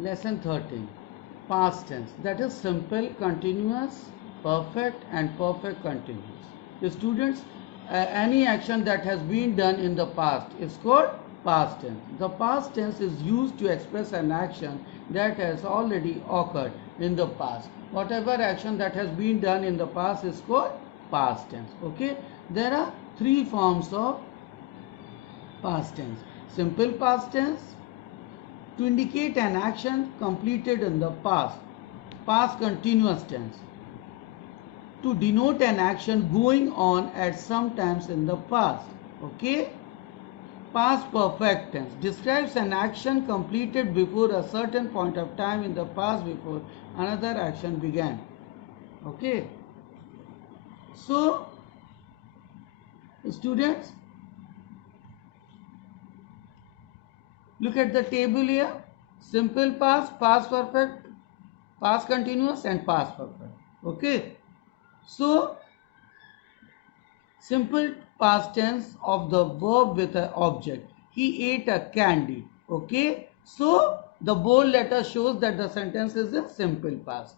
Lesson 13. Past tense. That is simple, continuous, perfect and perfect continuous. The students, any action that has been done in the past is called past tense. The past tense is used to express an action that has already occurred in the past. Whatever action that has been done in the past is called past tense. Okay. There are three forms of past tense. Simple past tense, to indicate an action completed in the past. Past continuous tense, to denote an action going on at some times in the past. Okay. Past perfect tense describes an action completed before a certain point of time in the past before another action began. Okay. So, students, look at the table here. Simple past, past perfect, past continuous and past perfect. Okay. So, simple past tense of the verb with an object. He ate a candy. Okay. So, the bold letter shows that the sentence is in simple past.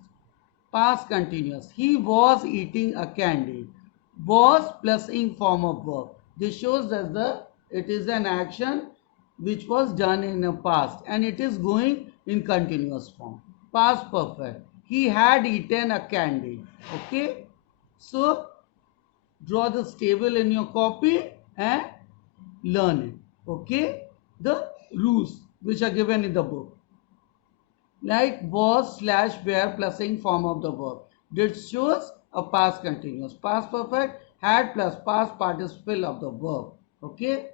Past continuous. He was eating a candy. Was plus ing form of verb. This shows that it is an action which was done in the past and it is going in continuous form. Past perfect. He had eaten a candy. Okay. So, draw this table in your copy and learn it. Okay. The rules which are given in the book. Like was slash were plus ing form of the verb. This shows a past continuous. Past perfect, had plus past participle of the verb. Okay.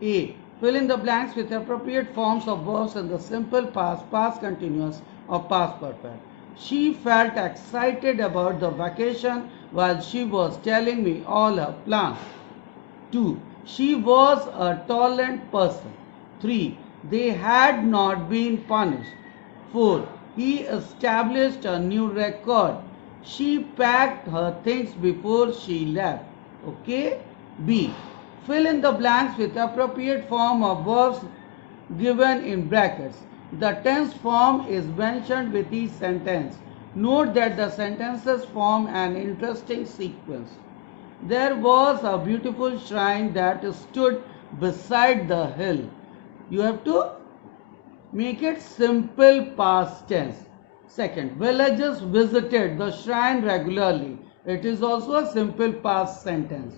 A. Fill in the blanks with appropriate forms of verbs in the simple past, past continuous or past perfect. She felt excited about the vacation while she was telling me all her plans. 2. She was a tolerant person. 3. They had not been punished. 4. He established a new record. She packed her things before she left. Okay. B. Fill in the blanks with appropriate form of verbs given in brackets. The tense form is mentioned with each sentence. Note that the sentences form an interesting sequence. There was a beautiful shrine that stood beside the hill. You have to make it simple past tense. Second, villagers visited the shrine regularly. It is also a simple past sentence.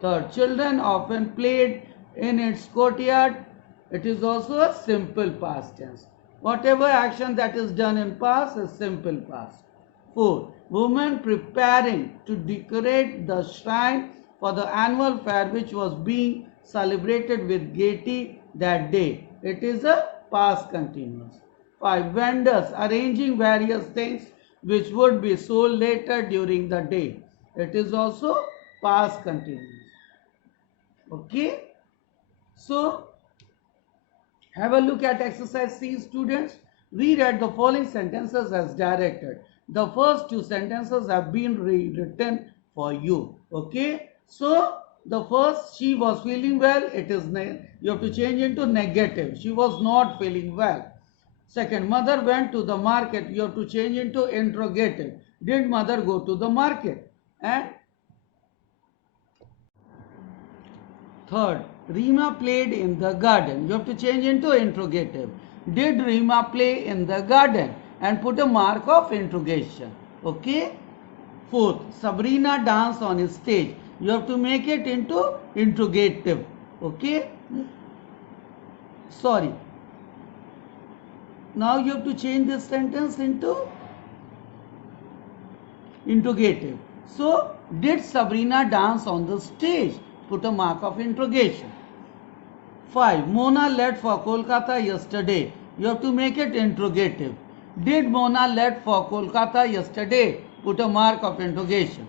Third, children often played in its courtyard. It is also a simple past tense. Whatever action that is done in past is simple past. 4. Women preparing to decorate the shrine for the annual fair which was being celebrated with gaiety that day. It is a past continuous. 5. Vendors arranging various things which would be sold later during the day. It is also past continuous. Okay. So, have a look at exercise C, students. Read at the following sentences as directed. The first two sentences have been rewritten for you. Okay. So, the first, she was feeling well, it is, you have to change into negative. She was not feeling well. Second, mother went to the market, you have to change into interrogative. Did mother go to the market? And third, Rima played in the garden. You have to change into interrogative. Did Rima play in the garden? And put a mark of interrogation. Okay. Fourth, Sabrina danced on a stage. You have to make it into interrogative. Okay. Sorry. Now you have to change this sentence into interrogative. So, did Sabrina dance on the stage? Put a mark of interrogation. 5. Mona left for Kolkata yesterday. You have to make it interrogative. Did Mona left for Kolkata yesterday? Put a mark of interrogation.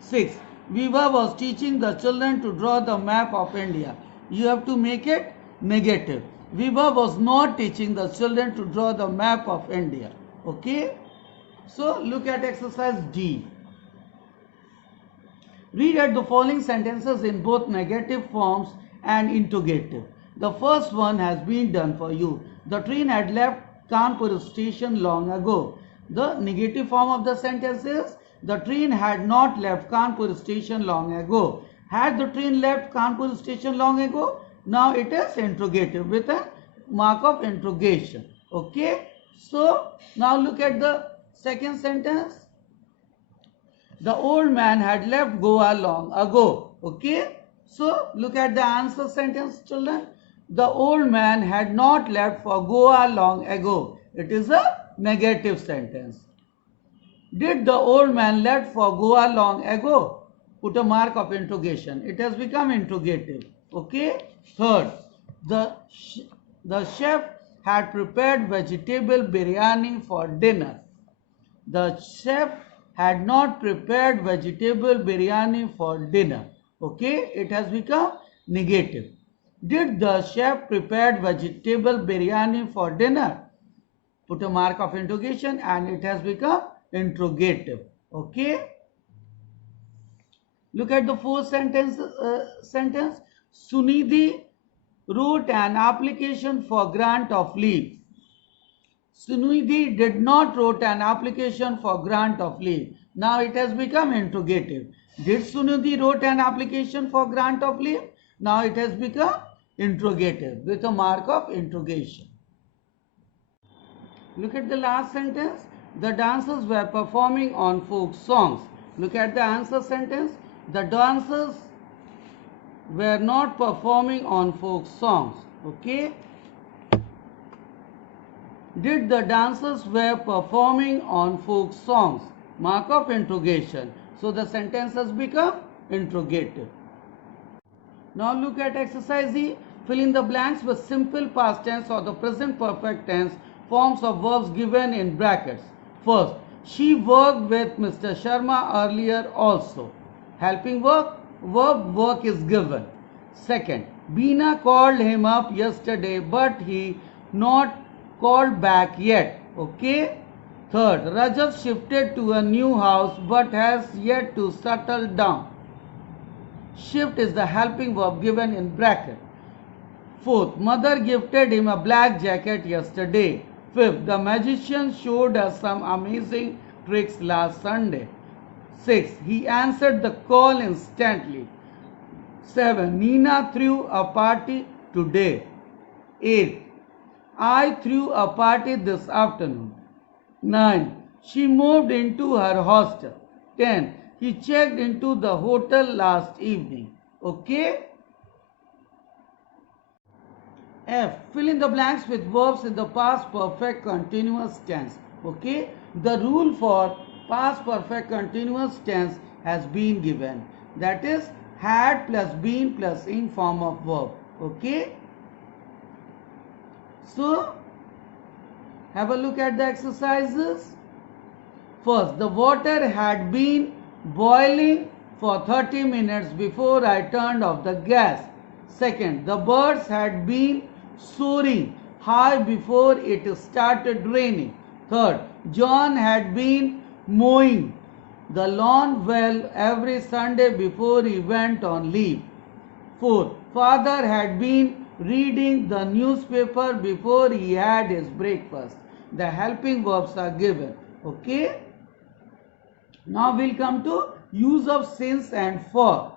6. Viva was teaching the children to draw the map of India. You have to make it negative. Viva was not teaching the children to draw the map of India. Okay? So, look at exercise D. Read at the following sentences in both negative forms and interrogative. The first one has been done for you. The train had left Kanpur station long ago. The negative form of the sentence is the train had not left Kanpur station long ago. Had the train left Kanpur station long ago? Now it is interrogative with a mark of interrogation. Okay. So now look at the second sentence. The old man had left Goa long ago. Okay. So look at the answer sentence, children. The old man had not left for Goa long ago. It is a negative sentence. Did the old man left for Goa long ago? Put a mark of interrogation. It has become interrogative. Okay. Third, the chef had prepared vegetable biryani for dinner. The chef had not prepared vegetable biryani for dinner. Okay, it has become negative. Did the chef prepare vegetable biryani for dinner? Put a mark of interrogation and it has become interrogative. Okay. Look at the fourth sentence. Sunidhi wrote an application for grant of leave. Sunidhi did not wrote an application for grant of leave. Now it has become interrogative. Did Sunidhi wrote an application for grant of leave? Now it has become interrogative with a mark of interrogation. Look at the last sentence. The dancers were performing on folk songs. Look at the answer sentence. The dancers were not performing on folk songs. Okay. Did the dancers were performing on folk songs? Mark of interrogation. So the sentence has become interrogative. Now look at exercise E. Fill in the blanks with simple past tense or the present perfect tense forms of verbs given in brackets. First, she worked with Mr. Sharma earlier also. Helping work, verb work is given. Second, Beena called him up yesterday but he not called back yet. Okay. Third, Rajat shifted to a new house but has yet to settle down. Shift is the helping verb given in bracket. Fourth, mother gifted him a black jacket yesterday. Fifth, the magician showed us some amazing tricks last Sunday. Sixth, he answered the call instantly. 7. Nina threw a party today. 8. I threw a party this afternoon. 9. She moved into her hostel. 10. He checked into the hotel last evening. Okay. F. Fill in the blanks with verbs in the past perfect continuous tense. Okay. The rule for past perfect continuous tense has been given. That is had plus been plus in form of verb. Okay. So, have a look at the exercises. First, the water had been boiling for 30 minutes before I turned off the gas. Second, the birds had been soaring high before it started raining. Third, John had been mowing the lawn well every Sunday before he went on leave. Fourth, father had been reading the newspaper before he had his breakfast. The helping verbs are given. Okay. Now we'll come to use of since and for.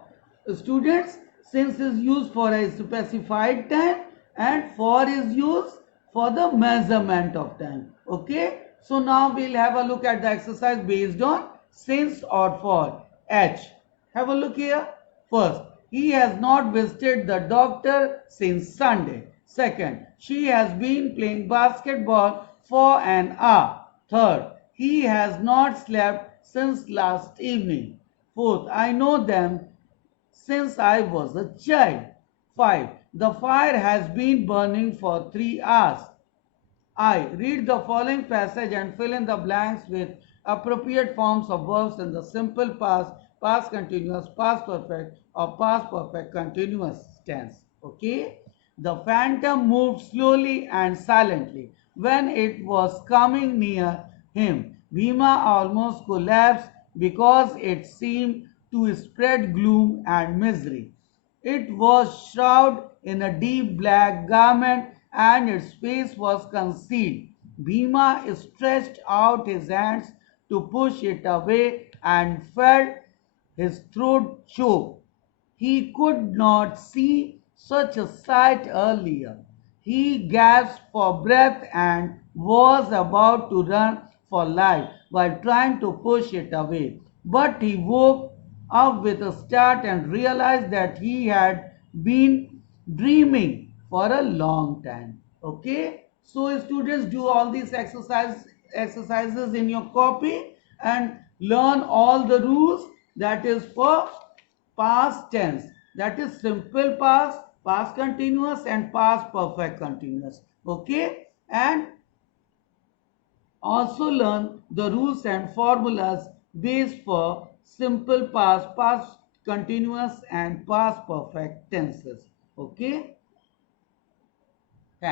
Students, since is used for a specified time and for is used for the measurement of time. Okay. So now we'll have a look at the exercise based on since or for. H. Have a look here. First, he has not visited the doctor since Sunday. Second, she has been playing basketball for an hour. Third, he has not slept since last evening. Fourth, I know them since I was a child. 5. The fire has been burning for 3 hours. I. Read the following passage and fill in the blanks with appropriate forms of verbs in the simple past, past continuous, past perfect or past perfect continuous tense. Okay. The phantom moved slowly and silently. When it was coming near him, Bhima almost collapsed because it seemed to spread gloom and misery. It was shrouded in a deep black garment and its face was concealed. Bhima stretched out his hands to push it away and felt his throat choke. He could not see such a sight earlier. He gasped for breath and was about to run for life while trying to push it away. But he woke up with a start and realized that he had been dreaming for a long time. Okay, so students, do all these exercises in your copy and learn all the rules that is for past tense, that is simple past, past continuous and past perfect continuous. Okay, and also learn the rules and formulas based for simple past, past continuous and past perfect tenses. Okay.